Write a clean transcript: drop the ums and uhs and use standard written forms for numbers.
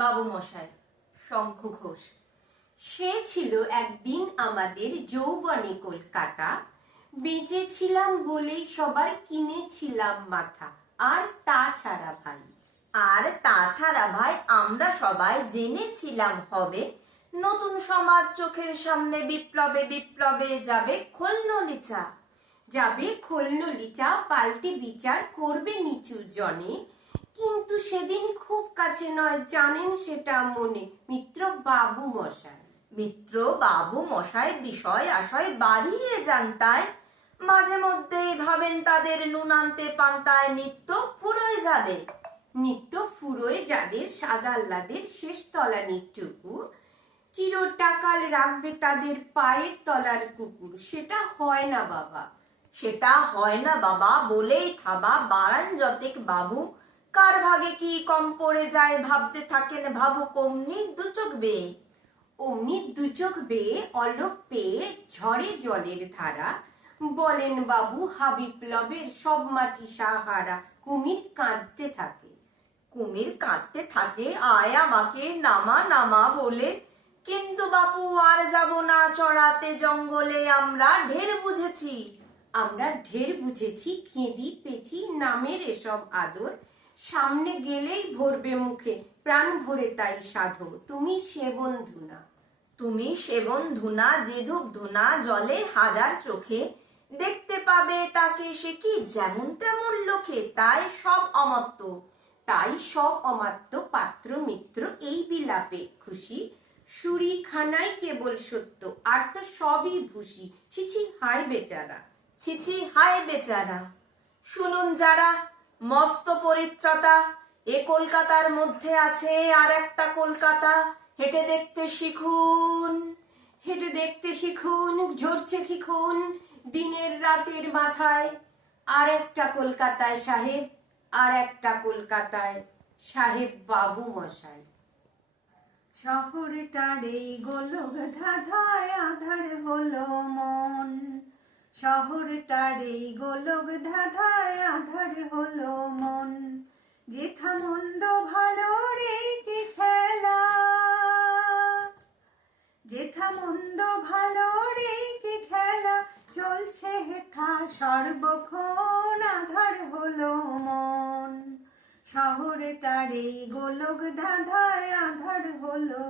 বাবু মশাই, শঙ্খ ঘোষ। সে ছিল একদিন আমাদের যৌবনে কলকাতা, বেঁচেছিলাম বলেই সবার কিনেছিলাম মাথা। আর তাছাড়া ভাই আমরা সবাই জেনেছিলাম হবে নতুন সমাজ চোখের সামনে, বিপ্লবে বিপ্লবে যাবে খোলনলিচা। পাল্টে বিচার করবে নিচু জনে। কিন্তু সেদিন খুব কাছে নয়, জানেন সেটা মনে মিত্র বাবু মশাই বিষয় আশয় বাড়িয়ে যান তাই। মাঝে মধ্যেই ভাবেন তাদের নুন আনতে পান্তায় নিত্য ফুরোয় যাদের সাদাল্লাদের শেষ তলা নিটুকু, চিরটাকাল রাখবে তাদের পায়ের তলার কুকুর। সেটা হয় না বাবা বলেই থাবা বাড়ান যতেক বাবু। কার ভাগে কি কম পড়ে যায় ভাবতে থাকেন ভাবুক অমনি দুচোখ বেয়ে অলোক পেয়ে ঝরে জলের ধারা। বলেন বাবু হাবিপ্লবের সব মাটি সাহারা। কুমির কাঁদতে থাকে আয় আমাকে নামা নামা বলে। কিন্তু বাপু আর যাব না চড়াতে জঙ্গলে। আমরা ঢের বুঝেছি খেদি পেছি নামের এসব আদর। সামনে গেলেই ভরবে মুখে প্রাণ ভরে তাই সাধো। তুমি সে বন্ধুনা যে ধূপ ধুনা জলে হাজার চোখে। দেখতে পাবে তাকে সে কি যেমন তেমন লোকে। তাই সব অমাত্য পাত্র মিত্র এই বিলাপে খুশি। সুরি খানাই কেবল সত্য আর তো সবই ভুসি। ছিছি হায় বেচারা। শুনুন যারা মস্ত পরিত্রাতা, এ কলকাতার মধ্যে আছে আর একটা কলকাতা। হেঁটে দেখতে শিখুন ঝরছে খিখুন দিনের রাতের মাথায়। আর একটা কলকাতায় সাহেব বাবু মশাই। শহরটার এই গোলক ধাঁধায় আধার হলো মন। শহরটার এই গোলক ধাঁধায় আধার হলো মন। যেথা মন্দ ভালো রে কি খেলা, যেথা মন্দ ভালো রে কি খেলা। চলছে হেথা সর্বক্ষণ আধার হলো মন। শহরটার এই গোলক ধাঁধায় আধার হলো